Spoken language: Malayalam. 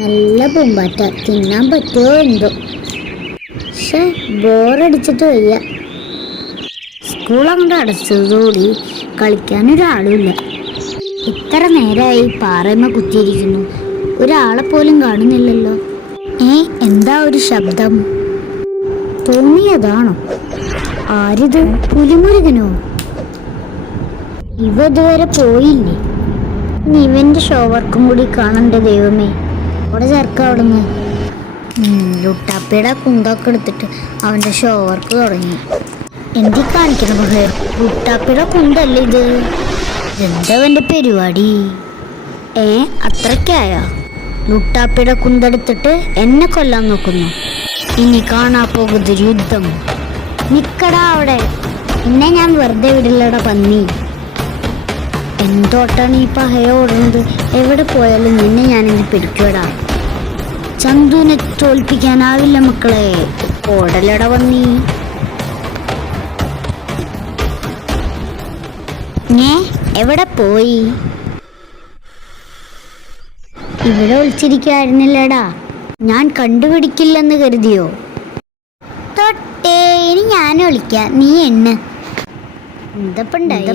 നല്ല പൂമ്പാറ്റ. തിന്നാൻ പറ്റുമോ എന്തോ പക്ഷെ ബോറടിച്ചിട്ട് വയ്യ. സ്കൂൾ അങ്ങോട്ട് അടച്ചതോടി കളിക്കാനൊരാളുമില്ല ഇത്ര നേരമായി പാറയമ്മ കുത്തിയിരിക്കുന്നു. ഒരാളെ പോലും കാണുന്നില്ലല്ലോ. ഏ എന്താ ഒരു ശബ്ദം? തോന്നിയതാണോ? ആരിത്? പുലിമുരുകനോ? ഇവ ഇതുവരെ പോയില്ലേ? ഇവന്റെ ഷോവർക്കും കൂടി കാണണ്ട ദൈവമേ. അവിടെ ചേർക്കുക അവിടുന്ന്. ലുട്ടാപ്പിയുടെ കുന്തൊക്കെ എടുത്തിട്ട് അവന്റെ ഷോവർക്ക് തുടങ്ങി. എന്തി കാണിക്കണം പക്ഷേ ലുട്ടാപ്പിയുടെ കുന്തല്ലേ ഇത്? എന്താ അവന്റെ പരിപാടി? ഏ അത്രയ്ക്കായോ? ലുട്ടാപ്പിയുടെ കുന്തെടുത്തിട്ട് എന്നെ കൊല്ലാൻ നോക്കുന്നു. ഇനി കാണാൻ പോകുന്നൊരു യുദ്ധം. നിക്കടാ അവിടെ. എന്നെ ഞാൻ വെറുതെ വിടില്ലടാ പന്നി. എന്തോട്ടാണ് ഈ പഹയ ഓടുന്നത്? എവിടെ പോയാലും നിന്നെ ഞാനിന്ന് പിടിക്കൂടാ ചന്തുവിനെ തോൽപ്പിക്കാനാവില്ല മക്കളെ. ഓടലട വന്നീ. ഞേ എവിടെ പോയി? ഇവിടെ ഒളിച്ചിരിക്കുമായിരുന്നില്ലടാ ഞാൻ കണ്ടുപിടിക്കില്ലെന്ന് കരുതിയോ? തൊട്ടേ ഇനി ഞാൻ ഒളിക്കാം. നീ എണ്ണ എന്തപ്പണ്ടായി?